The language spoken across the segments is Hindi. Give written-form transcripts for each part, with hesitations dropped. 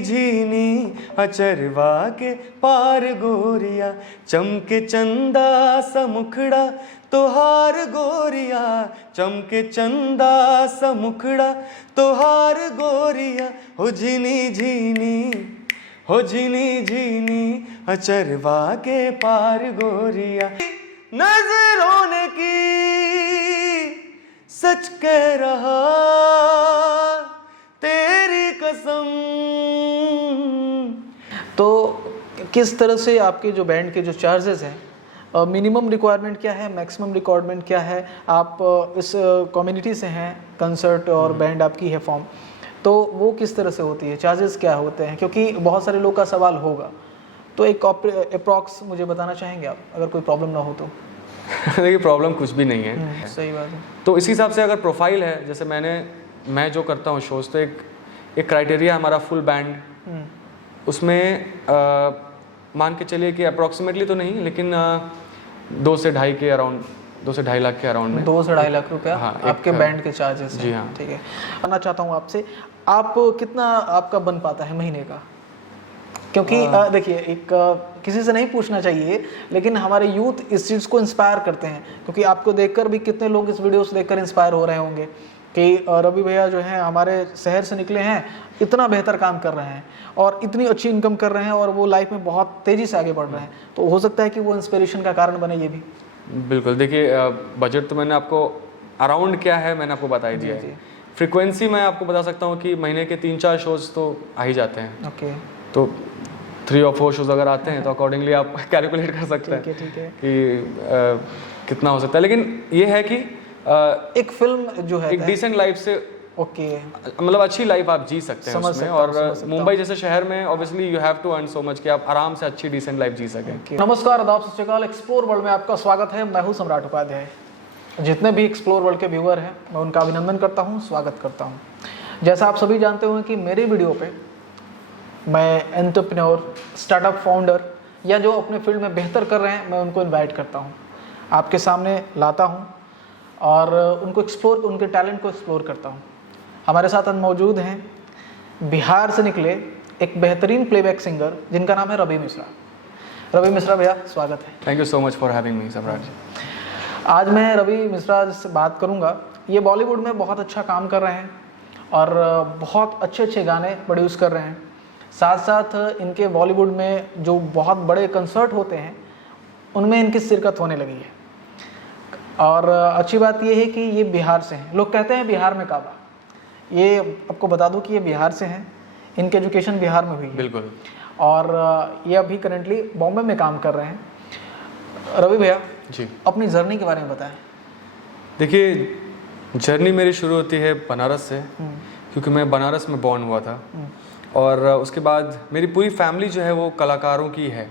झीनी अचरवा के पार गोरिया, चमके चंदा सा मुखड़ा तोहार गोरिया, चमके चंदा सा मुखड़ा तोहार गोरिया, हो झीनी झीनी, हो झीनी झीनी अचरवा के पार गोरिया। नजरों ने की सच कह रहा तेरी कसम। तो किस तरह से आपके जो बैंड के जो चार्जेस हैं, मिनिमम रिक्वायरमेंट क्या है, मैक्सिमम रिक्वायरमेंट क्या है? आप इस कम्युनिटी से हैं, कंसर्ट और बैंड आपकी है फॉर्म, तो वो किस तरह से होती है, चार्जेस क्या होते हैं? क्योंकि बहुत सारे लोग का सवाल होगा, तो एक अप्रॉक्स मुझे बताना चाहेंगे आप, अगर कोई प्रॉब्लम ना हो तो? देखिए प्रॉब्लम कुछ भी नहीं है। सही बात है। तो इसी हिसाब से अगर प्रोफाइल है, जैसे मैं जो करता हूँ शोज़, तो एक क्राइटेरिया हमारा फुल बैंड, उसमें मान के चलिए कि अप्रॉक्सीमेटली तो नहीं, लेकिन 2 से 2.5 के अराउंड, 2 से 2.5 लाख के अराउंड में 2 से 2.5 लाख रुपया। हाँ, आपके बैंड के चार्जेस हैं? जी हाँ। ठीक है। जानना चाहता हूँ आपसे, आप कितना आपका बन पाता है महीने का? क्योंकि देखिए, एक किसी से नहीं पूछना चाहिए, लेकिन हमारे यूथ इस चीज़ को इंस्पायर करते हैं, क्योंकि आपको देखकर भी कितने लोग इस वीडियो से देखकर इंस्पायर हो रहे होंगे कि रवि भैया जो हैं हमारे शहर से निकले हैं, इतना बेहतर काम कर रहे हैं और इतनी अच्छी इनकम कर रहे हैं और वो लाइफ में बहुत तेज़ी से आगे बढ़ रहे हैं। तो हो सकता है कि वो इंस्पिरेशन का कारण बने ये भी। बिल्कुल। देखिए बजट तो मैंने आपको अराउंड क्या है मैंने आपको बता ही दिया है। फ्रीक्वेंसी मैं आपको बता सकता हूँ कि महीने के 3-4 शोज़ तो आ ही जाते हैं। ओके। तो 3 और 4 शोज़ अगर आते हैं तो अकॉर्डिंगली आप कैलकुलेट कर सकते हैं कि कितना हो सकता है। लेकिन ये है कि एक फिल्म जो है एक डिसेंट लाइफ से, ओके, मतलब अच्छी लाइफ आप जी सकते हैं उसमें। और मुंबई जैसे शहर में obviously you have to earn so much कि आप आराम से अच्छी डिसेंट लाइफ जी सकें। नमस्कार, आदाब, सत श्री अकाल। एक्सप्लोर वर्ल्ड में आपका स्वागत है। मैं हूं सम्राट उपाध्याय। जितने भी एक्सप्लोर वर्ल्ड के व्यूअर हैं, मैं उनका अभिनंदन करता हूं, स्वागत करता हूं। जैसा आप सभी जानते हो कि मेरे वीडियो पे मैं एंटरप्रेन्योर, स्टार्टअप फाउंडर या जो अपने फील्ड में बेहतर कर रहे हैं, मैं उनको इन्वाइट करता हूँ, आपके सामने लाता हूँ और उनको एक्सप्लोर, उनके टैलेंट को एक्सप्लोर करता हूँ। हमारे साथ मौजूद हैं बिहार से निकले एक बेहतरीन प्लेबैक सिंगर जिनका नाम है रवि मिश्रा। रवि मिश्रा भैया, स्वागत है। Thank you so much for having मी सम्राट जी। आज मैं रवि मिश्रा से बात करूंगा। ये बॉलीवुड में बहुत अच्छा काम कर रहे हैं और बहुत अच्छे अच्छे गाने प्रोड्यूस कर रहे हैं। साथ साथ इनके बॉलीवुड में जो बहुत बड़े कंसर्ट होते हैं उनमें इनकी शिरकत होने लगी है। और अच्छी बात यह है कि ये बिहार से हैं। लोग कहते हैं बिहार में काबा, ये आपको बता दूं कि ये बिहार से हैं। इनकी एजुकेशन बिहार में हुई है। बिल्कुल। और ये अभी करेंटली बॉम्बे में काम कर रहे हैं। रवि भैया जी, अपनी जर्नी के बारे में बताएं। देखिए जर्नी मेरी शुरू होती है बनारस से, क्योंकि मैं बनारस में बॉर्न हुआ था और उसके बाद मेरी पूरी फैमिली जो है वो कलाकारों की है।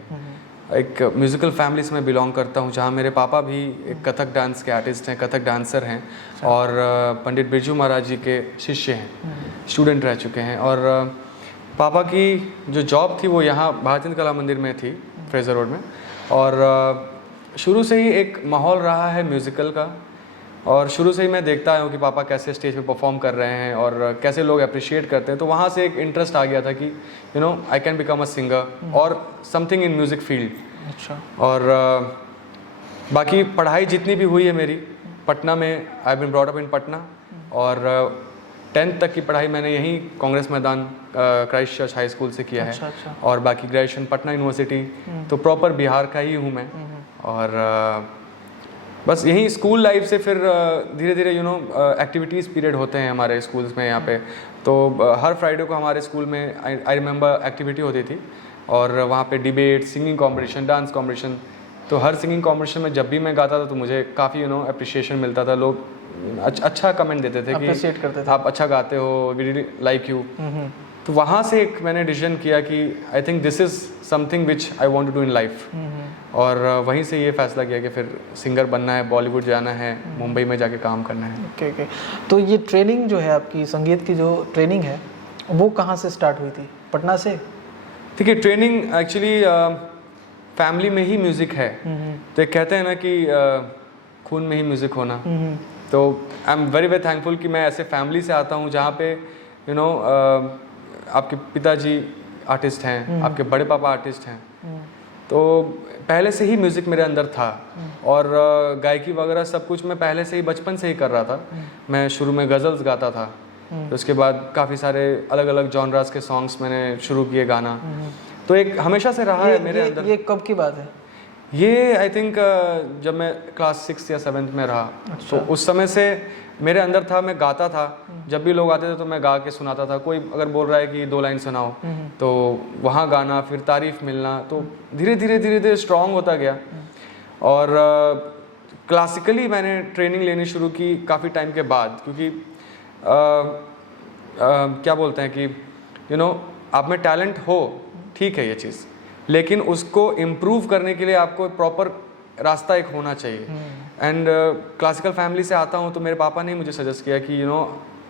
एक म्यूज़िकल फैमिली से मैं बिलोंग करता हूँ, जहाँ मेरे पापा भी एक कथक डांस के आर्टिस्ट हैं, कथक डांसर हैं और पंडित बिरजू महाराज जी के शिष्य हैं, स्टूडेंट रह चुके हैं। और पापा की जो जॉब थी वो यहाँ भारतीय कला मंदिर में थी, फ्रेजर रोड में। और शुरू से ही एक माहौल रहा है म्यूज़िकल का, और शुरू से ही मैं देखता आया हूँ कि पापा कैसे स्टेज पे परफॉर्म कर रहे हैं और कैसे लोग अप्रिशिएट करते हैं। तो वहाँ से एक इंटरेस्ट आ गया था कि you know I can become a singer और समथिंग इन म्यूज़िक फील्ड। अच्छा। और बाकी पढ़ाई जितनी भी हुई है मेरी पटना में, I been brought up in Patna. और 10th तक की पढ़ाई मैंने यहीं कांग्रेस मैदान क्राइस्ट चर्च हाई स्कूल से किया है। अच्छा। और बाकी ग्रेजुएशन पटना यूनिवर्सिटी, तो प्रॉपर बिहार का ही हूँ मैं। और बस यही स्कूल लाइफ से फिर धीरे धीरे यू नो एक्टिविटीज़ पीरियड होते हैं हमारे स्कूल्स में यहाँ पे। तो हर फ्राइडे को हमारे स्कूल में आई रिमेंबर एक्टिविटी होती थी और वहाँ पे debate, singing competition, dance competition. तो हर सिंगिंग कंपटीशन में जब भी मैं गाता था तो मुझे काफ़ी यू नो अप्रिशिएशन मिलता था। लोग अच्छा कमेंट देते थे कि आप अच्छा गाते हो, वी रियली लाइक यू। तो वहाँ से एक मैंने डिसीजन किया कि I think this is something which I want to do in life. और वहीं से ये फैसला किया कि फिर सिंगर बनना है, बॉलीवुड जाना है, मुंबई में जाके काम करना है। ओके। तो ये ट्रेनिंग जो है आपकी, संगीत की जो ट्रेनिंग है, वो कहाँ से स्टार्ट हुई थी? पटना से? देखिए ट्रेनिंग एक्चुअली फैमिली में ही म्यूज़िक है। तो एक कहते हैं ना कि खून में ही म्यूज़िक होना। तो I am very very thankful कि मैं ऐसे फैमिली से आता हूँ जहाँ पे यू नो आपके पिताजी आर्टिस्ट हैं, आपके बड़े पापा आर्टिस्ट हैं, तो पहले से ही म्यूज़िक मेरे अंदर था और गायकी वगैरह सब कुछ मैं पहले से ही बचपन से ही कर रहा था। मैं शुरू में गज़ल्स गाता था, तो उसके बाद काफ़ी सारे अलग अलग जॉनरास के सॉन्ग्स मैंने शुरू किए गाना, तो एक हमेशा से रहा है मेरे अंदर। ये कब की बात है? ये आई थिंक जब मैं क्लास 6 या 7 में रहा, तो उस समय से मेरे अंदर था, मैं गाता था। जब भी लोग आते थे तो मैं गा के सुनाता था। कोई अगर बोल रहा है कि 2 लाइन सुनाओ, तो वहाँ गाना, फिर तारीफ मिलना, तो धीरे धीरे स्ट्रांग होता गया। और क्लासिकली मैंने ट्रेनिंग लेनी शुरू की काफ़ी टाइम के बाद, क्योंकि क्या बोलते हैं कि आप में टैलेंट हो, ठीक है ये चीज़, लेकिन उसको इम्प्रूव करने के लिए आपको प्रॉपर रास्ता एक होना चाहिए। एंड क्लासिकल फैमिली से आता हूँ, तो मेरे पापा ने मुझे सजेस्ट किया कि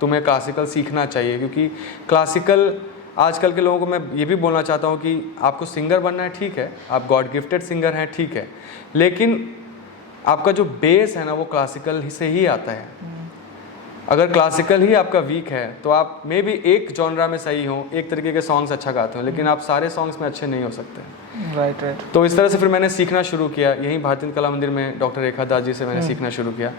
तुम्हें क्लासिकल सीखना चाहिए, क्योंकि क्लासिकल आजकल के लोगों को मैं ये भी बोलना चाहता हूँ कि आपको सिंगर बनना है, ठीक है, आप गॉड गिफ्टेड सिंगर हैं, ठीक है, लेकिन आपका जो बेस है ना वो क्लासिकल से ही आता है। अगर क्लासिकल ही आपका वीक है तो आप मे बी एक जॉनरा में सही हो, एक तरीके के सॉन्ग्स अच्छा गाते हो, लेकिन आप सारे सॉन्ग्स में अच्छे नहीं हो सकते। राइट। तो इस तरह से फिर मैंने सीखना शुरू किया। यहीं भारतीय कला मंदिर में डॉक्टर रेखा दास जी से मैंने सीखना शुरू किया,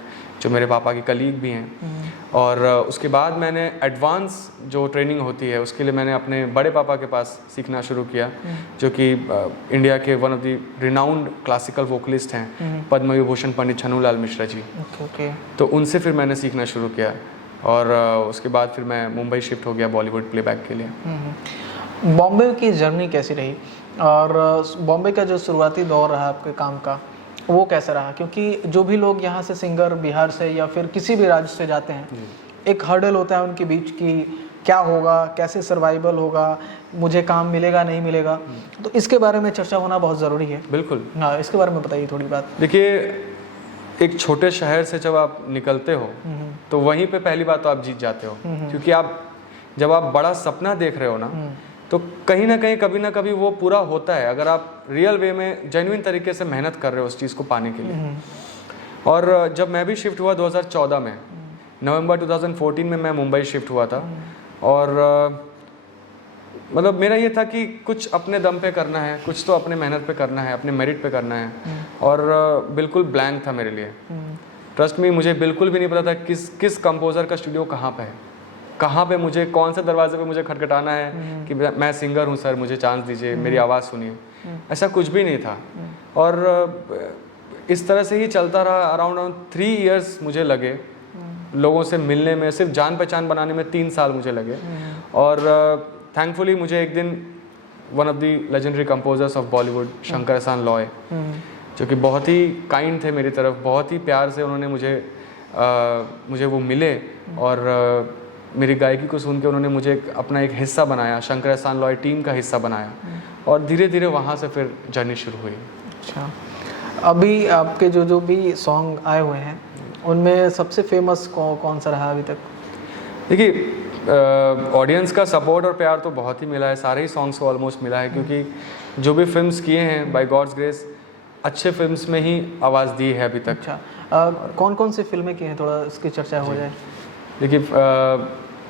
जो मेरे पापा की कलीग भी हैं। और उसके बाद मैंने एडवांस जो ट्रेनिंग होती है उसके लिए मैंने अपने बड़े पापा के पास सीखना शुरू किया, जो कि इंडिया के one of the renowned classical vocalist हैं, पद्म विभूषण पंडित छन्नूलाल मिश्रा जी। तो उनसे फिर मैंने सीखना शुरू किया, और उसके बाद फिर मैं मुंबई शिफ्ट हो गया बॉलीवुड प्लेबैक के लिए। बॉम्बे की जर्नी कैसी रही, और बॉम्बे का जो शुरुआती दौर रहा आपके काम का वो कैसा रहा? क्योंकि जो भी लोग यहाँ से सिंगर बिहार से या फिर किसी भी राज्य से जाते हैं, एक हर्डल होता है उनके बीच की क्या होगा, कैसे सर्वाइवल होगा, मुझे काम मिलेगा नहीं मिलेगा, तो इसके बारे में चर्चा होना बहुत ज़रूरी है। बिल्कुल। हाँ, इसके बारे में बताइए थोड़ी बात। देखिए, एक छोटे शहर से जब आप निकलते हो तो वहीं पे पहली बात तो आप जीत जाते हो, क्योंकि जब आप बड़ा सपना देख रहे हो ना, तो कहीं ना कहीं कभी ना कभी वो पूरा होता है, अगर आप रियल वे में जेन्युइन तरीके से मेहनत कर रहे हो उस चीज़ को पाने के लिए। और जब मैं भी शिफ्ट हुआ 2014 में, नवंबर 2014 में मैं मुंबई शिफ्ट हुआ था, और मतलब मेरा ये था कि कुछ अपने दम पे करना है, कुछ तो अपने मेहनत पे करना है, अपने मेरिट पे करना है, और बिल्कुल ब्लैंक था मेरे लिए। ट्रस्ट मी, मुझे बिल्कुल भी नहीं पता था किस कंपोज़र का स्टूडियो कहाँ पे है, कहाँ पे मुझे, कौन से दरवाजे पे मुझे खटखटाना है कि मैं सिंगर हूँ सर, मुझे चांस दीजिए, मेरी आवाज़ सुनिए। ऐसा कुछ भी नहीं था। और इस तरह से ही चलता रहा। अराउंड 3 इयर्स मुझे लगे लोगों से मिलने में, सिर्फ जान पहचान बनाने में 3 साल मुझे लगे। और थैंकफुली मुझे एक दिन one of the legendary composers of Bollywood, Shankar एहसान लॉय, जो कि बहुत ही काइंड थे मेरी तरफ, बहुत ही प्यार से उन्होंने मुझे वो मिले, और मेरी गायकी को सुन के उन्होंने मुझे अपना एक हिस्सा बनाया, शंकर एहसान लॉय टीम का हिस्सा बनाया, और धीरे धीरे वहाँ से फिर जर्नी शुरू हुई। अच्छा, अभी आपके जो भी सॉन्ग आए हुए हैं उनमें सबसे फेमस कौन सा रहा अभी तक? देखिए, ऑडियंस का सपोर्ट और प्यार तो बहुत ही मिला है, सारे ही सॉन्ग्स को ऑलमोस्ट मिला है, क्योंकि जो भी फिल्म्स किए हैं बाय गॉड्स ग्रेस, अच्छे फिल्म्स में ही आवाज़ दी है अभी तक। अच्छा, कौन कौन सी फिल्में की हैं, थोड़ा इसकी चर्चा हो जाए। देखिए,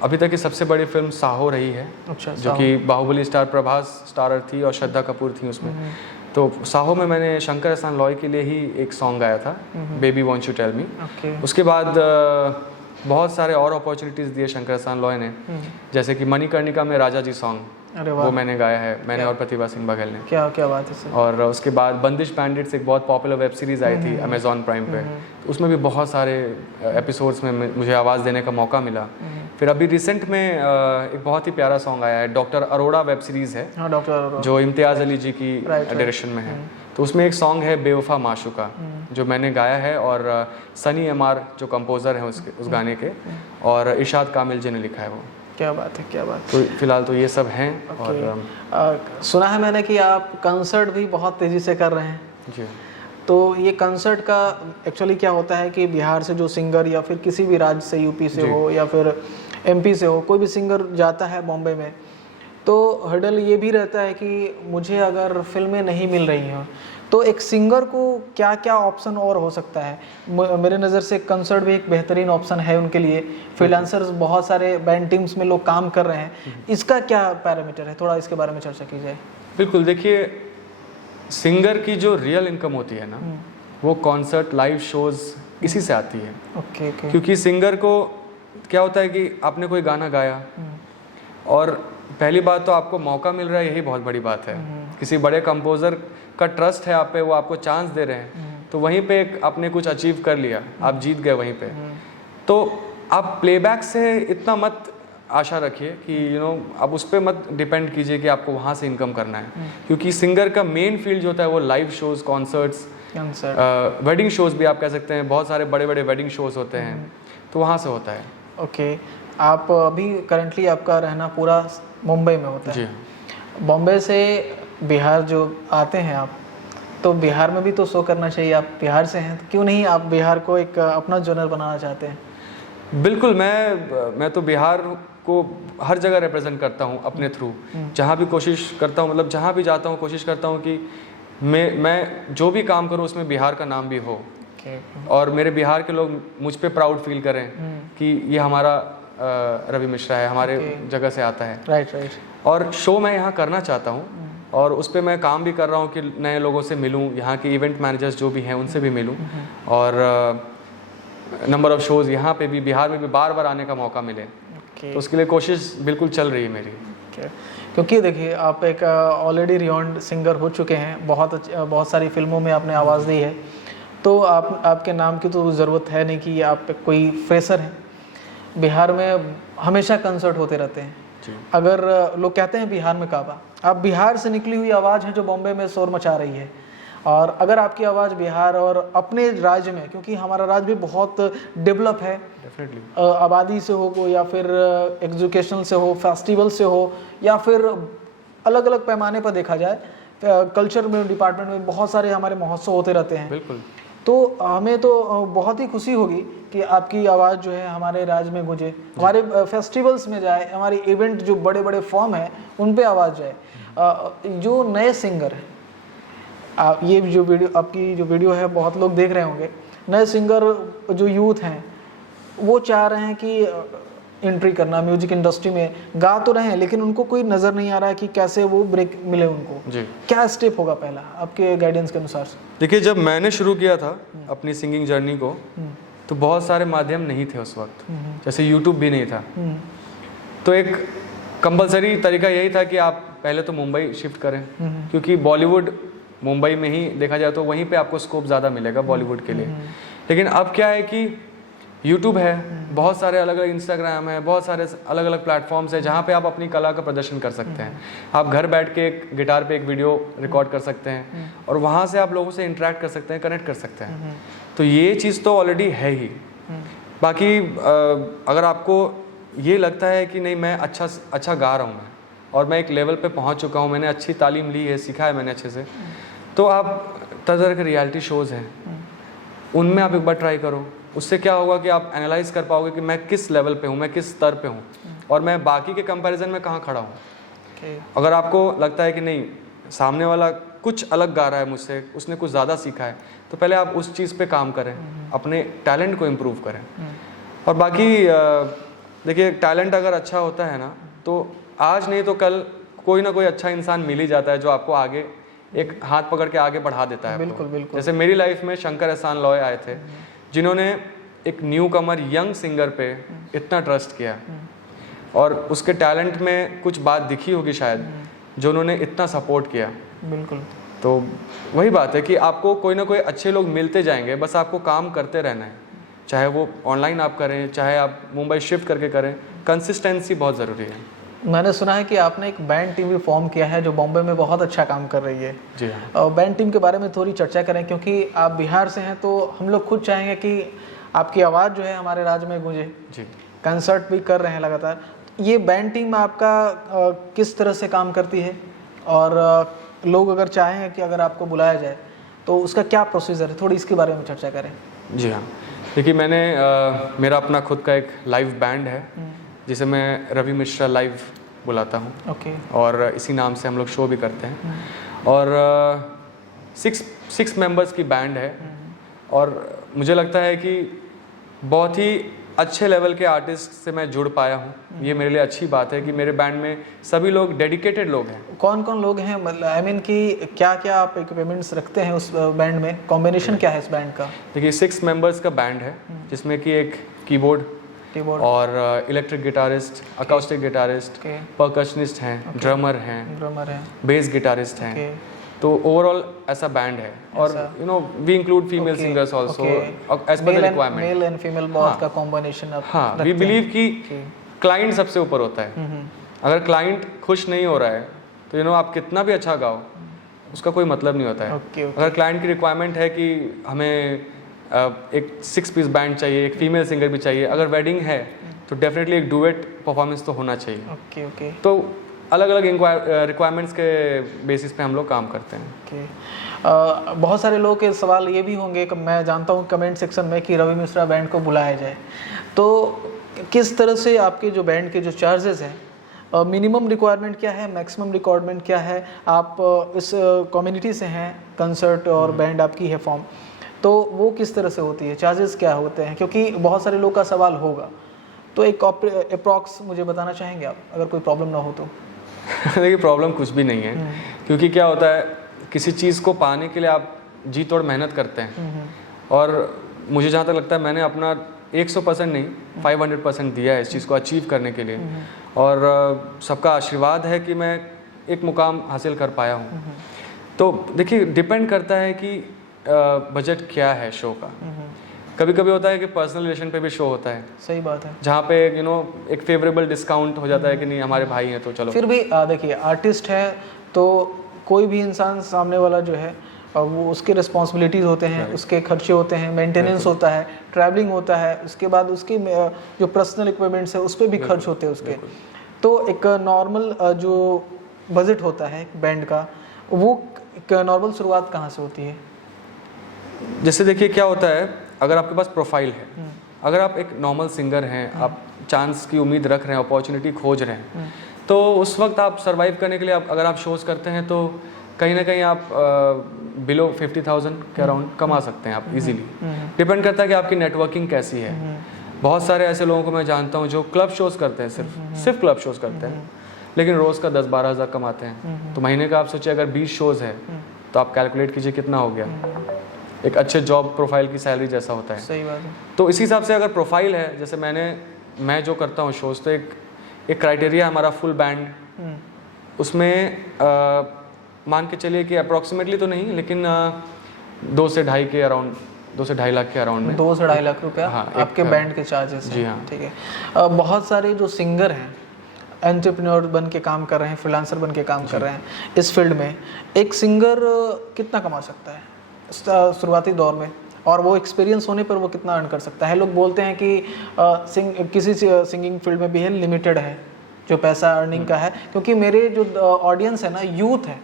अभी तक की सबसे बड़ी फिल्म साहो रही है। अच्छा, जो कि बाहुबली स्टार प्रभास स्टारर थी और श्रद्धा कपूर थी उसमें। तो साहो में मैंने शंकर एहसान लॉय के लिए ही एक सॉन्ग गाया था, baby won't you tell me. उसके बाद बहुत सारे और अपॉर्चुनिटीज़ दिए शंकर एहसान लॉय ने, जैसे कि मणिकर्णिका में राजा जी सॉन्ग, वो मैंने गाया है, मैंने और प्रतिभा सिंह बघेल ने। क्या बात है सर। और उसके बाद बंदिश बैंडिट्स एक बहुत पॉपुलर वेब सीरीज़ आई थी अमेजॉन प्राइम पे, तो उसमें भी बहुत सारे एपिसोड्स में मुझे आवाज़ देने का मौका मिला। फिर अभी रिसेंट में एक बहुत ही प्यारा सॉन्ग आया है, डॉक्टर अरोड़ा वेब सीरीज़ है। हाँ, डॉक्टर अरोड़ा, जो इम्तियाज़ अली जी की डायरेक्शन में है। तो उसमें एक सॉन्ग है बेवफा माशुका, जो मैंने गाया है, और सनी एमआर जो कंपोज़र हैं उस गाने के, और इरशाद कामिल जी ने लिखा है वो। क्या बात है, क्या बात। तो फिलहाल तो ये सब हैं। और सुना है मैंने कि आप कंसर्ट भी बहुत तेज़ी से कर रहे हैं जी। तो ये कंसर्ट का एक्चुअली क्या होता है कि बिहार से जो सिंगर या फिर किसी भी राज्य से, यूपी से हो या फिर एमपी से हो, कोई भी सिंगर जाता है बॉम्बे में, तो हर्डल ये भी रहता है कि मुझे अगर फिल्में नहीं मिल रही हैं, तो एक सिंगर को क्या क्या ऑप्शन और हो सकता है? मेरे नज़र से कंसर्ट भी एक बेहतरीन ऑप्शन है उनके लिए। फ्रीलांसर्स बहुत सारे बैंड टीम्स में लोग काम कर रहे हैं, इसका क्या पैरामीटर है, थोड़ा इसके बारे में चर्चा की जाए। बिल्कुल, देखिए सिंगर की जो रियल इनकम होती है ना, वो कॉन्सर्ट लाइव शोज़ इसी से आती है। ओके। क्योंकि सिंगर को क्या होता है कि आपने कोई गाना गाया और पहली बात तो आपको मौका मिल रहा है, यही बहुत बड़ी बात है। किसी बड़े कंपोज़र का ट्रस्ट है आप पे, वो आपको चांस दे रहे हैं, तो वहीं पे आपने कुछ अचीव कर लिया, आप जीत गए वहीं पे। तो आप प्लेबैक से इतना मत आशा रखिए कि आप उस पर मत डिपेंड कीजिए कि आपको वहाँ से इनकम करना है। क्योंकि सिंगर का मेन फील्ड जो होता है वो live shows, concerts, wedding shows भी आप कह सकते हैं। बहुत सारे बड़े बड़े वेडिंग शोज़ होते हैं, तो वहाँ से होता है। ओके। आप अभी करंटली आपका रहना पूरा मुंबई में होता है। जी। बॉम्बे से बिहार जो आते हैं आप, तो बिहार में भी तो शो करना चाहिए। आप बिहार से हैं, तो क्यों नहीं आप बिहार को एक अपना जोनर बनाना चाहते हैं? बिल्कुल, मैं तो बिहार को हर जगह रिप्रेजेंट करता हूँ अपने थ्रू। जहाँ भी कोशिश करता हूँ, मतलब जहाँ भी जाता हूँ कोशिश करता हूँ कि मैं जो भी काम करूँ उसमें बिहार का नाम भी हो। और मेरे बिहार के लोग मुझ पे प्राउड फील करें कि ये हमारा रवि मिश्रा है, हमारे जगह से आता है। राइट। और शो मैं यहाँ करना चाहता हूँ और उस पर मैं काम भी कर रहा हूँ कि नए लोगों से मिलूँ, यहाँ के इवेंट मैनेजर्स जो भी हैं उनसे भी मिलूँ, और नंबर ऑफ़ शोज़ यहाँ पे भी बिहार में भी बार बार आने का मौका मिले। तो उसके लिए कोशिश बिल्कुल चल रही है मेरी। क्योंकि देखिए आप एक ऑलरेडी रिनॉन्ड सिंगर हो चुके हैं, बहुत सारी फिल्मों में आपने आवाज़ दी है, तो आपके नाम की तो ज़रूरत है नहीं कि आप कोई फ्रेशर हैं। बिहार में हमेशा कंसर्ट होते रहते हैं। अगर लोग कहते हैं बिहार में काबा, आप बिहार से निकली हुई आवाज़ है जो बॉम्बे में शोर मचा रही है। और अगर आपकी आवाज़ बिहार और अपने राज्य में, क्योंकि हमारा राज्य भी बहुत डेवलप है, आबादी से हो या फिर एजुकेशन से हो, फेस्टिवल से हो, या फिर अलग अलग पैमाने पर देखा जाए, कल्चर में डिपार्टमेंट में बहुत सारे हमारे महोत्सव होते रहते हैं। बिल्कुल। तो हमें तो बहुत ही खुशी होगी कि आपकी आवाज़ जो है हमारे राज्य में गूंजे, हमारे फेस्टिवल्स में जाए, हमारे इवेंट जो बड़े बड़े फॉर्म हैं उन पे आवाज़ जाए। जो नए सिंगर हैं, ये जो वीडियो आपकी जो वीडियो है बहुत लोग देख रहे होंगे, नए सिंगर जो यूथ हैं वो चाह रहे हैं कि एंट्री करना म्यूजिक इंडस्ट्री में, गा तो रहे हैं लेकिन उनको कोई नज़र नहीं आ रहा है कि कैसे वो ब्रेक मिले उनको। जी। क्या स्टेप होगा पहला आपके गाइडेंस के अनुसार? देखिए, जब मैंने शुरू किया था अपनी सिंगिंग जर्नी को, तो बहुत सारे माध्यम नहीं थे उस वक्त, जैसे यूट्यूब भी नहीं था। तो एक कंपलसरी तरीका यही था कि आप पहले तो मुंबई शिफ्ट करें, क्योंकि बॉलीवुड मुंबई में ही देखा जाए तो वहीं पे आपको स्कोप ज़्यादा मिलेगा बॉलीवुड के लिए। लेकिन अब क्या है कि यूट्यूब है, बहुत सारे अलग अलग इंस्टाग्राम है, बहुत सारे अलग अलग प्लेटफॉर्म्स है जहाँ पे आप अपनी कला का प्रदर्शन कर सकते हैं। आप घर बैठ के एक गिटार पे एक वीडियो रिकॉर्ड कर सकते हैं और वहाँ से आप लोगों से इंटरेक्ट कर सकते हैं, कनेक्ट कर सकते हैं। तो ये चीज़ तो ऑलरेडी है ही। बाकी अगर आपको ये लगता है कि नहीं मैं अच्छा गा रहा हूँ मैं, और मैं एक लेवल पे पहुँच चुका हूँ, मैंने अच्छी तालीम ली है, सीखा है मैंने अच्छे से, तो आप तरह तरह के रियलिटी शोज़ हैं उनमें आप एक बार ट्राई करो। उससे क्या होगा कि आप एनालाइज कर पाओगे कि मैं किस लेवल पे हूँ, मैं किस स्तर पे हूँ और मैं बाकी के कंपैरिजन में कहाँ खड़ा हूँ। अगर आपको लगता है कि नहीं सामने वाला कुछ अलग गा रहा है मुझसे, उसने कुछ ज़्यादा सीखा है, तो पहले आप उस चीज़ पे काम करें, अपने टैलेंट को इम्प्रूव करें। और बाकी देखिए, टैलेंट अगर अच्छा होता है ना, तो आज नहीं तो कल कोई ना कोई अच्छा इंसान मिल ही जाता है जो आपको आगे एक हाथ पकड़ के आगे बढ़ा देता है। बिल्कुल बिल्कुल। जैसे मेरी लाइफ में शंकर एहसान लॉय आए थे, जिन्होंने एक न्यू कमर यंग सिंगर पे इतना ट्रस्ट किया, और उसके टैलेंट में कुछ बात दिखी होगी शायद जो उन्होंने इतना सपोर्ट किया। बिल्कुल। तो वही बात है कि आपको कोई ना कोई अच्छे लोग मिलते जाएंगे, बस आपको काम करते रहना है, चाहे वो ऑनलाइन आप करें, चाहे आप मुंबई शिफ्ट करके करें। कंसिस्टेंसी बहुत ज़रूरी है। मैंने सुना है कि आपने एक बैंड टीम भी फॉर्म किया है जो बॉम्बे में बहुत अच्छा काम कर रही है। जी हाँ। बैंड टीम के बारे में थोड़ी चर्चा करें, क्योंकि आप बिहार से हैं तो हम लोग खुद चाहेंगे कि आपकी आवाज़ जो है हमारे राज्य में गूंजे। जी। कंसर्ट भी कर रहे हैं लगातार। ये बैंड टीम आपका किस तरह से काम करती है, और लोग अगर चाहें कि अगर आपको बुलाया जाए तो उसका क्या प्रोसीजर है, थोड़ी इसके बारे में चर्चा करें। जी हाँ, देखिए मैंने मेरा अपना खुद का एक लाइव बैंड है जिसे मैं रवि मिश्रा लाइव बुलाता हूँ। ओके। और इसी नाम से हम लोग शो भी करते हैं। और सिक्स मेंबर्स की बैंड है और मुझे लगता है कि बहुत ही अच्छे लेवल के आर्टिस्ट से मैं जुड़ पाया हूँ। ये मेरे लिए अच्छी बात है कि मेरे बैंड में सभी लोग डेडिकेटेड लोग हैं। कौन कौन लोग हैं, मतलब आई मीन कि क्या क्या आप इक्विपमेंट्स रखते हैं उस बैंड में, कॉम्बिनेशन क्या है इस बैंड का? देखिए 6 मेंबर्स का बैंड है जिसमें कि एक कीबोर्ड और electric guitarist, acoustic guitarist, percussionist हैं, ड्रमर हैं, बेस गिटारिस्ट हैं। तो ओवरऑल ऐसा बैंड है और you know we include female singers also as per the requirement. Male and female both का कॉम्बिनेशन आप हाँ, वी बिलीव कि क्लाइंट सबसे ऊपर होता है। अगर क्लाइंट खुश नहीं हो रहा है तो यू नो आप कितना भी अच्छा गाओ उसका कोई मतलब नहीं होता है। अगर क्लाइंट की रिक्वायरमेंट है कि हमें एक 6 पीस बैंड चाहिए, एक फीमेल सिंगर भी चाहिए, अगर वेडिंग है तो डेफिनेटली एक डुएट परफॉर्मेंस तो होना चाहिए। तो अलग अलग रिक्वायरमेंट्स के बेसिस पे हम लोग काम करते हैं। बहुत सारे लोगों के सवाल ये भी होंगे कि मैं जानता हूँ कमेंट सेक्शन में कि रवि मिश्रा बैंड को बुलाया जाए, तो किस तरह से आपके जो बैंड के जो चार्जेस हैं, मिनिमम रिक्वायरमेंट क्या है, मैक्सिमम रिक्वायरमेंट क्या है? आप इस कम्युनिटी से हैं, कंसर्ट और बैंड आपकी है फॉर्म, तो वो किस तरह से होती है, चार्जेस क्या होते हैं? क्योंकि बहुत सारे लोग का सवाल होगा, तो एक अप्रॉक्स मुझे बताना चाहेंगे आप, अगर कोई प्रॉब्लम ना हो तो? देखिए प्रॉब्लम कुछ भी नहीं है, क्योंकि क्या होता है किसी चीज़ को पाने के लिए आप जी तोड़ मेहनत करते हैं और मुझे जहाँ तक लगता है मैंने अपना 100% नहीं 500% दिया है इस चीज़ को अचीव करने के लिए और सबका आशीर्वाद है कि मैं एक मुकाम हासिल कर पाया हूँ। तो देखिए डिपेंड करता है कि बजट क्या है शो का। कभी कभी होता है कि पर्सनल रिलेशन पे भी शो होता है, सही बात है, जहाँ पे यू नो एक फेवरेबल डिस्काउंट हो जाता है कि नहीं हमारे भाई हैं तो चलो। फिर भी देखिए आर्टिस्ट है तो कोई भी इंसान सामने वाला जो है वो उसके रिस्पॉन्सिबिलिटीज़ होते हैं, उसके खर्चे होते हैं, मेंटेनेंस होता है, ट्रैवलिंग होता है, उसके बाद उसकी जो पर्सनल इक्विपमेंट्स है उस पर भी खर्च होते हैं उसके। तो एक नॉर्मल जो बजट होता है बैंड का, वो एक नॉर्मल शुरुआत कहाँ से होती है? जैसे देखिए क्या होता है, अगर आपके पास प्रोफाइल है, अगर आप एक नॉर्मल सिंगर हैं, आप चांस की उम्मीद रख रहे हैं, अपॉर्चुनिटी खोज रहे हैं, तो उस वक्त आप सर्वाइव करने के लिए अगर आप शोज़ करते हैं तो कहीं ना कहीं आप बिलो 50,000 के अराउंड कमा सकते हैं आप इजीली। डिपेंड करता है कि आपकी नेटवर्किंग कैसी है। बहुत सारे ऐसे लोगों को मैं जानता हूँ जो क्लब शोज़ करते हैं, सिर्फ क्लब शोज़ करते हैं, लेकिन रोज़ का 10-12 हज़ार कमाते हैं। तो महीने का आप सोचिए अगर 20 शोज़ है तो आप कैलकुलेट कीजिए कितना हो गया, एक अच्छे जॉब प्रोफाइल की सैलरी जैसा होता है। सही बात है। तो इसी हिसाब से अगर प्रोफाइल है, जैसे मैं जो करता हूँ शोज़, तो एक क्राइटेरिया हमारा फुल बैंड, उसमें मान के चलिए कि अप्रॉक्सीमेटली तो नहीं लेकिन 2 से 2.5 के अराउंड, 2 से 2.5 लाख के अराउंड में 2 से 2.5 लाख रुपया आपके बैंड के चार्जेस हैं। जी हाँ, ठीक है। बहुत सारे जो सिंगर हैं एंटरप्रेन्योर बन के काम कर रहे हैं, फ्रीलांसर बन के काम कर रहे हैं इस फील्ड में, एक सिंगर कितना कमा सकता है शुरुआती दौर में, और वो एक्सपीरियंस होने पर वो कितना अर्न कर सकता है? लोग बोलते हैं कि किसी सिंगिंग फील्ड में भी है लिमिटेड है जो पैसा अर्निंग का है, क्योंकि मेरे जो ऑडियंस है ना यूथ है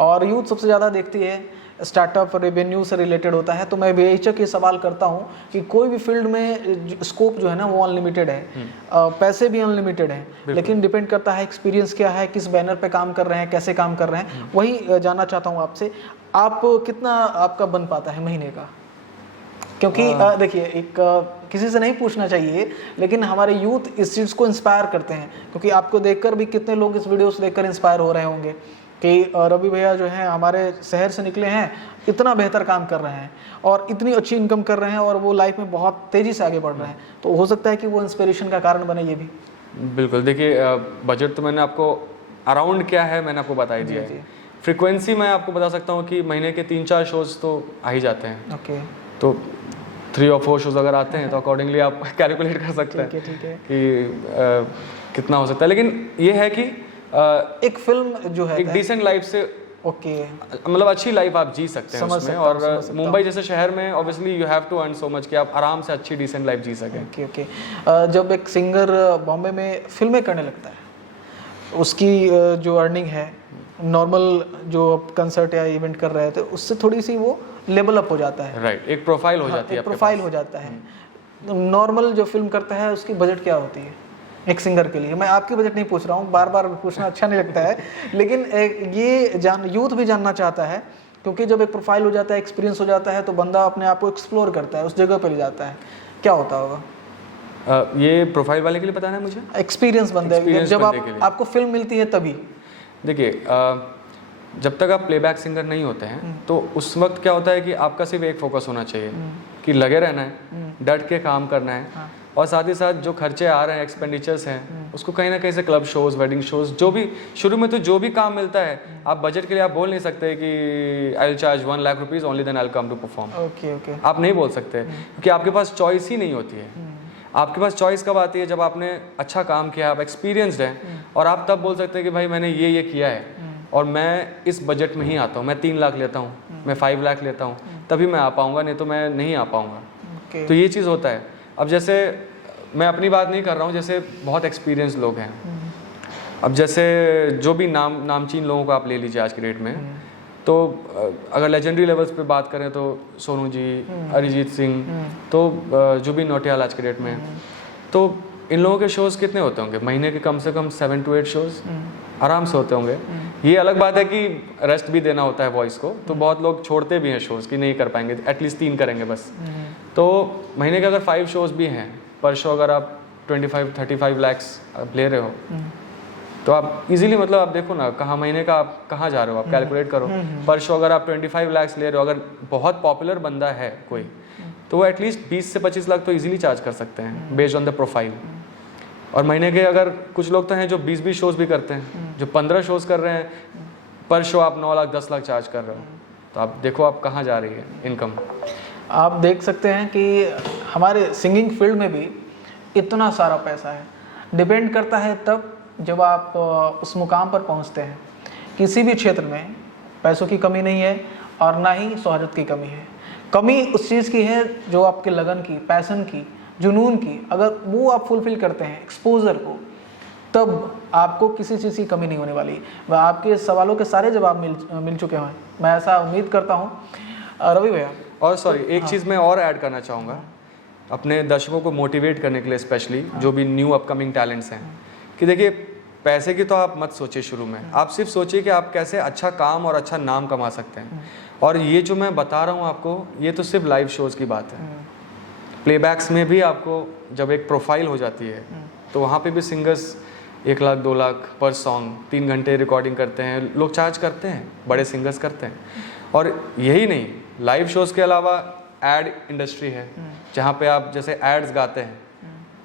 और यूथ सबसे ज़्यादा देखती है, स्टार्टअप रेवेन्यू से रिलेटेड होता है। तो मैं बेहिचक ये सवाल करता हूँ कि कोई भी फील्ड में स्कोप जो है ना वो अनलिमिटेड है, पैसे भी अनलिमिटेड हैं, लेकिन डिपेंड करता है एक्सपीरियंस क्या है, किस बैनर पे काम कर रहे हैं, कैसे काम कर रहे हैं। वही जानना चाहता हूँ आपसे, आप कितना आपका बन पाता है महीने का? क्योंकि देखिए एक किसी से नहीं पूछना चाहिए, लेकिन हमारे यूथ इस चीज़ को इंस्पायर करते हैं, क्योंकि आपको देखकर भी कितने लोग इस वीडियो से देखकर इंस्पायर हो रहे होंगे कि रवि भैया जो हैं हमारे शहर से निकले हैं, इतना बेहतर काम कर रहे हैं और इतनी अच्छी इनकम कर रहे हैं और वो लाइफ में बहुत तेज़ी से आगे बढ़ रहे हैं। तो हो सकता है कि वो इंस्पिरेशन का कारण बने ये भी। बिल्कुल, देखिए बजट तो मैंने आपको अराउंड क्या है मैंने आपको बता ही दिया है। फ्रिक्वेंसी मैं आपको बता सकता हूँ कि महीने के 3-4 शोज़ तो आ ही जाते हैं। ओके, तो 3 और 4 शोज़ अगर आते हैं तो अकॉर्डिंगली आप कैलकुलेट कर सकते हैं कि कितना हो सकता है। लेकिन ये है कि एक फिल्म जो है एक डिसेंट लाइफ से, ओके, मतलब अच्छी लाइफ आप जी सकते हैं उसमें। और मुंबई जैसे शहर में obviously you have to earn so much कि आप आराम से अच्छी डिसेंट लाइफ जी सकें। ओके। जब एक सिंगर बॉम्बे में फिल्में करने लगता है, उसकी जो अर्निंग है नॉर्मल जो कंसर्ट या इवेंट कर रहे थे उससे थोड़ी सी वो लेवल अप हो जाता है। राइट, एक प्रोफाइल हो जाती है, एक प्रोफाइल हो जाता है। नॉर्मल जो फिल्म करता है उसकी बजट क्या होती है एक सिंगर के लिए? मैं आपकी बजट नहीं पूछ रहा हूँ, बार बार पूछना अच्छा नहीं लगता है, लेकिन ये यूथ भी जानना चाहता है, क्योंकि जब एक प्रोफाइल हो जाता है, एक्सपीरियंस हो जाता है, तो बंदा अपने आप को एक्सप्लोर करता है, उस जगह पे ले जाता है, क्या होता होगा? ये प्रोफाइल वाले के लिए बताना है मुझे? एक्सपीरियंस बंदे, Experience जब बंदे के लिए। आपको फिल्म मिलती है तभी। देखिए जब तक आप प्लेबैक सिंगर नहीं होते हैं तो उस वक्त क्या होता है कि आपका सिर्फ एक फोकस होना चाहिए कि लगे रहना है, डट के काम करना है, और साथ ही साथ जो खर्चे आ रहे हैं, एक्सपेंडिचर्स हैं, उसको कहीं ना कहीं से क्लब शोज, वेडिंग शोज, जो भी शुरू में तो जो भी काम मिलता है, आप बजट के लिए आप बोल नहीं सकते कि I will charge 1 lakh rupees only then I will come to perform. Okay okay, आप नहीं बोल सकते क्योंकि आपके पास चॉइस ही नहीं होती है। आपके पास चॉइस कब आती है? जब आपने अच्छा काम किया, आप एक्सपीरियंसड हैं, और आप तब बोल सकते हैं कि भाई मैंने ये किया है और मैं इस बजट में ही आता हूँ, मैं 3 लाख लेता हूँ, मैं 5 लाख लेता हूँ, तभी मैं आ पाऊँगा, नहीं तो मैं नहीं आ पाऊँगा। तो ये चीज़ होता है। अब जैसे मैं अपनी बात नहीं कर रहा हूँ, जैसे बहुत एक्सपीरियंस लोग हैं, अब जैसे जो भी नामचीन लोगों को आप ले लीजिए आज की डेट में, तो अगर लेजेंडरी लेवल्स पे बात करें तो सोनू जी, अरिजीत सिंह, तो जुबिन नौटियाल आज के डेट में, तो इन लोगों के शोज़ कितने होते होंगे? महीने के कम से कम 7 to 8 शोज़ आराम से होते होंगे। ये अलग बात है कि रेस्ट भी देना होता है वॉइस को, तो बहुत लोग छोड़ते भी हैं शोज़ कि नहीं कर पाएंगे, एटलीस्ट 3 करेंगे बस। तो महीने के अगर 5 शोज़ भी हैं, पर शो अगर आप 25-35 लैक्स ले रहे हो, तो आप इजीली, मतलब आप देखो ना कहाँ महीने का आप कहाँ जा रहे हो, आप कैलकुलेट करो। पर शो अगर आप 25 लैक्स ले रहे हो, अगर बहुत पॉपुलर बंदा है कोई, तो वो एटलीस्ट 20 से 25 लाख तो इजीली चार्ज कर सकते हैं बेस्ड ऑन द प्रोफाइल। और महीने के अगर कुछ लोग तो हैं जो 20-20 शोज़ भी करते हैं, जो 15 शोज़ कर रहे हैं, पर शो आप 9 लाख 10 लाख चार्ज कर रहे हो, तो आप देखो आप कहाँ जा रही है इनकम। आप देख सकते हैं कि हमारे सिंगिंग फील्ड में भी इतना सारा पैसा है। डिपेंड करता है तब जब आप उस मुकाम पर पहुंचते हैं। किसी भी क्षेत्र में पैसों की कमी नहीं है और ना ही शोहरत की कमी है। कमी उस चीज़ की है जो आपके लगन की, पैसन की, जुनून की। अगर वो आप फुलफिल करते हैं, एक्सपोजर को, तब आपको किसी चीज़ की कमी नहीं होने वाली। वह आपके सवालों के सारे जवाब मिल चुके हैं, मैं ऐसा उम्मीद करता हूँ। रवि भैया, और सॉरी एक चीज़ मैं और ऐड करना चाहूँगा अपने दर्शकों को मोटिवेट करने के लिए, स्पेशली जो भी न्यू अपकमिंग टैलेंट्स हैं, कि देखिए पैसे की तो आप मत सोचिए शुरू में, आप सिर्फ सोचिए कि आप कैसे अच्छा काम और अच्छा नाम कमा सकते हैं। और ये जो मैं बता रहा हूँ आपको, ये तो सिर्फ लाइव शोज़ की बात है। प्लेबैक्स में भी आपको जब एक प्रोफाइल हो जाती है तो वहाँ पे भी सिंगर्स 1 लाख 2 लाख पर सॉन्ग, 3 घंटे रिकॉर्डिंग करते हैं, लोग चार्ज करते हैं, बड़े सिंगर्स करते हैं। और यही नहीं, लाइव शोज़ के अलावा एड इंडस्ट्री है, जहाँ पे आप जैसे एड्स गाते हैं,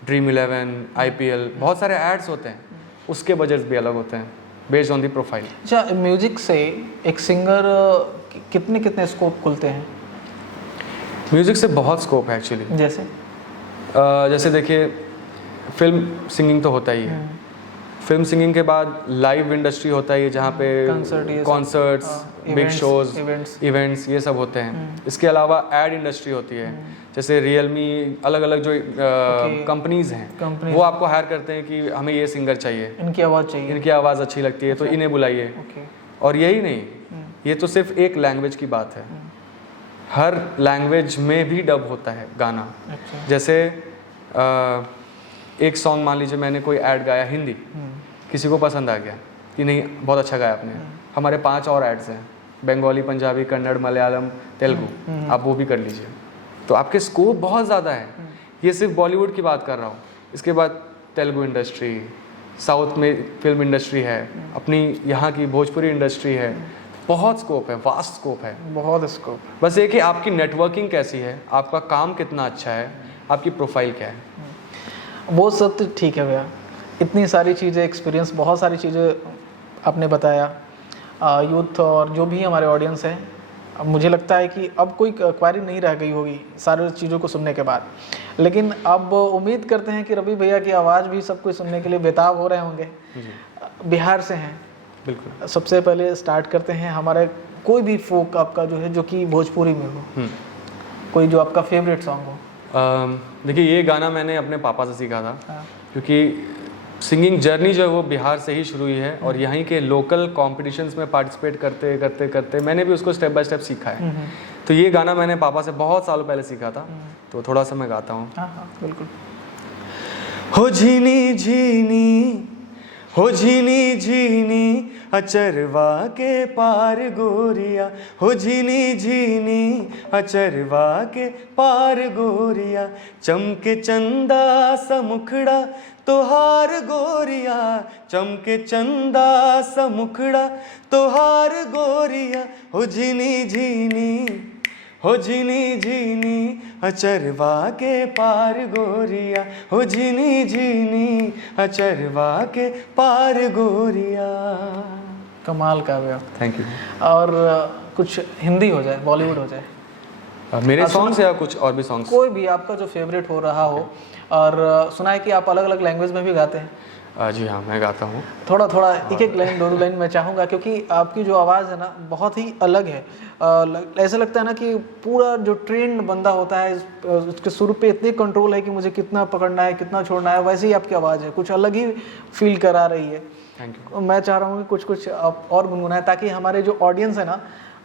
ड्रीम 11, IPL, बहुत सारे एड्स होते हैं, उसके बजट्स भी अलग होते हैं बेस्ड ऑन दी प्रोफाइल। अच्छा, म्यूजिक से एक सिंगर कितने कितने स्कोप खुलते हैं? म्यूज़िक से बहुत स्कोप है एक्चुअली। जैसे देखिए फिल्म सिंगिंग तो होता ही है, फिल्म सिंगिंग के बाद लाइव इंडस्ट्री होता है जहाँ पे कॉन्सर्ट्स, बिग शोज, इवेंट्स, ये सब होते हैं। इसके अलावा एड इंडस्ट्री होती है, जैसे रियलमी, अलग अलग जो कंपनीज हैं, वो आपको हायर करते हैं कि हमें ये सिंगर चाहिए, इनकी आवाज़ चाहिए, इनकी आवाज़ अच्छी लगती है, तो इन्हें बुलाइए। और यही नहीं, ये तो सिर्फ एक लैंग्वेज की बात है, हर लैंग्वेज में भी डब होता है गाना। जैसे एक सॉन्ग मान लीजिए मैंने कोई ऐड गाया हिंदी, किसी को पसंद आ गया कि नहीं बहुत अच्छा गाया आपने, हमारे 5 और ऐड्स हैं, बंगाली, पंजाबी, कन्नड़, मलयालम, तेलुगु, आप वो भी कर लीजिए। तो आपके स्कोप बहुत ज़्यादा है। ये सिर्फ बॉलीवुड की बात कर रहा हूँ, इसके बाद तेलुगु इंडस्ट्री, साउथ में फिल्म इंडस्ट्री है, अपनी यहाँ की भोजपुरी इंडस्ट्री है, बहुत स्कोप है, वास्ट स्कोप है, बहुत स्कोप। बस ये कि आपकी नेटवर्किंग कैसी है, आपका काम कितना अच्छा है, आपकी प्रोफाइल क्या है, वो सब तो ठीक है भैया। इतनी सारी चीज़ें, एक्सपीरियंस, बहुत सारी चीज़ें आपने बताया। यूथ और जो भी हमारे ऑडियंस है, अब मुझे लगता है कि अब कोई क्वारी नहीं रह गई होगी सारी चीज़ों को सुनने के बाद। लेकिन अब उम्मीद करते हैं कि रवि भैया की आवाज़ भी सब कुछ सुनने के लिए बेताब हो रहे होंगे। बिहार से हैं, बिल्कुल। सबसे पहले स्टार्ट करते हैं हमारे, कोई भी फोक आपका जो है, जो कि भोजपुरी में हो, कोई जो आपका फेवरेट सॉन्ग हो। देखिए ये गाना मैंने अपने पापा से सीखा था, क्योंकि सिंगिंग जर्नी जो है वो बिहार से ही शुरू हुई है, और यहीं के लोकल कॉम्पिटिशन्स में पार्टिसिपेट करते करते करते मैंने भी उसको स्टेप बाय स्टेप सीखा है। तो ये गाना मैंने पापा से बहुत सालों पहले सीखा था, तो थोड़ा सा मैं गाता हूँ। हाँ, बिल्कुल। हो झीनी झीनी हो झीनी झीनी अचरवा के पार गोरिया, हो झीनी झीनी अचरवा के पार गोरिया, चमके चंदा सा मुखड़ा तोहार गोरिया, चमके चंदा सा मुखड़ा तोहार गोरिया, हो झीनी झीनी, हो झीनी झीनी अचरवा के पार गोरिया, हो झीनी झीनी अचरवा के पार गोरिया। कमाल का भैया। Thank you. और कुछ हिंदी हो जाए, बॉलीवुड हो जाए, मेरे सॉन्ग्स या कुछ और भी सॉन्ग्स? कोई भी आपका जो फेवरेट हो रहा हो। और सुना है कि आप अलग अलग लैंग्वेज में भी गाते हैं। जी हाँ, मैं गाता हूँ। थोड़ा थोड़ा एक एक लाइन, दो लाइन मैं चाहूँगा, क्योंकि आपकी जो आवाज़ है ना बहुत ही अलग है। ऐसा लगता है ना कि पूरा जो ट्रेंड बंदा होता है उसके सुर पे इतनी कंट्रोल है कि मुझे कितना पकड़ना है, कितना छोड़ना है, वैसे ही आपकी आवाज़ है, कुछ अलग ही फील करा रही है। Thank you. मैं चाह रहा हूँ कि कुछ कुछ आप और गुनगुनाएं, ताकि हमारे जो ऑडियंस है ना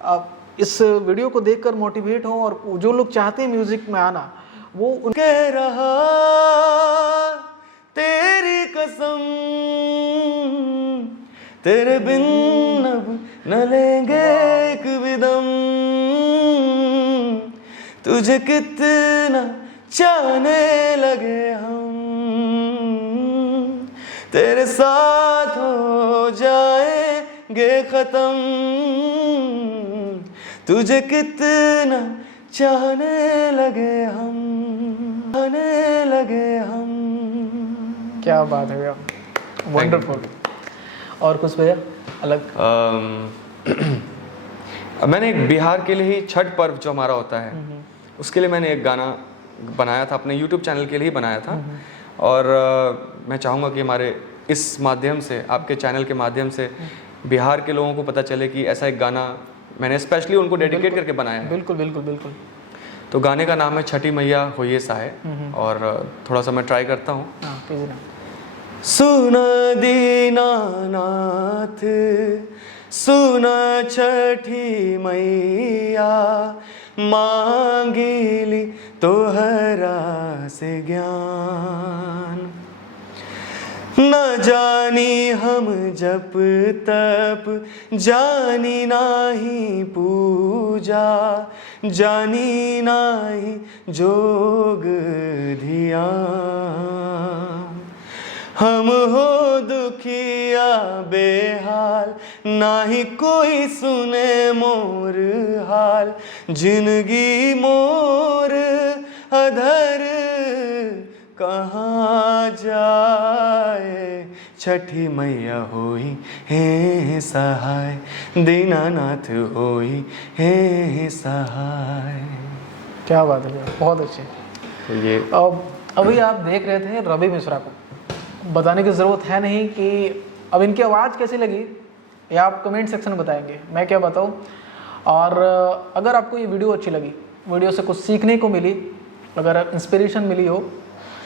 आप इस वीडियो को देखकर मोटिवेट हो, और जो लोग चाहते हैं म्यूज़िक में आना वो कह रहा तेरी कसम, तेरे बिन अब न लेंगे एक भी दम, तुझे कितना चाहने लगे हम, तेरे साथ हो जाएंगे खत्म, तुझे कितना चाहने लगे हम, चाहने लगे हम। क्या बात है भैया, वंडरफुल। और कुछ भैया अलग? मैंने एक बिहार के लिए ही छठ पर्व जो हमारा होता है उसके लिए मैंने एक गाना बनाया था, अपने YouTube चैनल के लिए ही बनाया था। और मैं चाहूँगा कि हमारे इस माध्यम से, आपके चैनल के माध्यम से बिहार के लोगों को पता चले कि ऐसा एक गाना मैंने स्पेशली उनको डेडिकेट करके बनाया है। बिल्कुल बिल्कुल बिल्कुल। तो गाने का नाम है छठी मैया होइए सहाय, और थोड़ा सा मैं ट्राई करता हूँ। सुना दीनानाथ, सुना छठी मैया, मांगिली तोहरा से ज्ञान, न जानी हम जप तप, जानी नाही पूजा, जानी नाही जोग ध्यान, हम हो दुखिया बेहाल, नाही कोई सुने मोर हाल, जिंदगी मोर अधर कहाँ जाए, छठी मैया होई हे सहाय, दीनानाथ होई हे सहाय। क्या बात है, बहुत अच्छे। तो ये अभी आप देख रहे थे रवि मिश्रा को, बताने की ज़रूरत है नहीं कि अब इनकी आवाज़ कैसी लगी या आप कमेंट सेक्शन में बताएंगे, मैं क्या बताऊं। और अगर आपको ये वीडियो अच्छी लगी, वीडियो से कुछ सीखने को मिली, अगर इंस्पिरेशन मिली हो,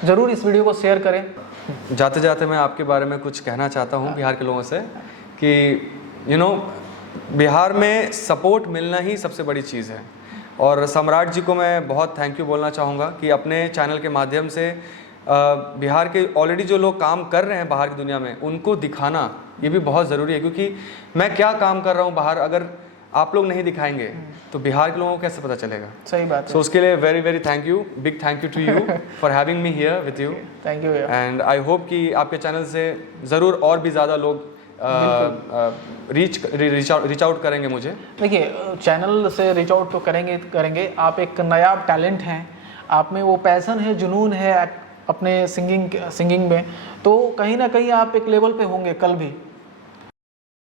ज़रूर इस वीडियो को शेयर करें। जाते जाते मैं आपके बारे में कुछ कहना चाहता हूँ बिहार के लोगों से कि बिहार में सपोर्ट मिलना ही सबसे बड़ी चीज़ है। और सम्राट जी को मैं बहुत थैंक यू बोलना चाहूँगा कि अपने चैनल के माध्यम से बिहार के ऑलरेडी जो लोग काम कर रहे हैं बाहर की दुनिया में, उनको दिखाना ये भी बहुत ज़रूरी है, क्योंकि मैं क्या काम कर रहा हूँ बाहर, अगर आप लोग नहीं दिखाएंगे तो बिहार के लोगों को कैसे पता चलेगा। सही बात है। सो उसके लिए very very thank you, big thank you to you for having me here with you. Thank you. And I hope कि आपके चैनल से ज़रूर और भी ज़्यादा लोग रीच आउट करेंगे मुझे। देखिए, चैनल से रीच आउट तो करेंगे। आप एक नायाब टैलेंट हैं, आप में वो पैसन है, जुनून है अपने सिंगिंग में, तो कहीं ना कहीं आप एक लेवल पे होंगे कल भी।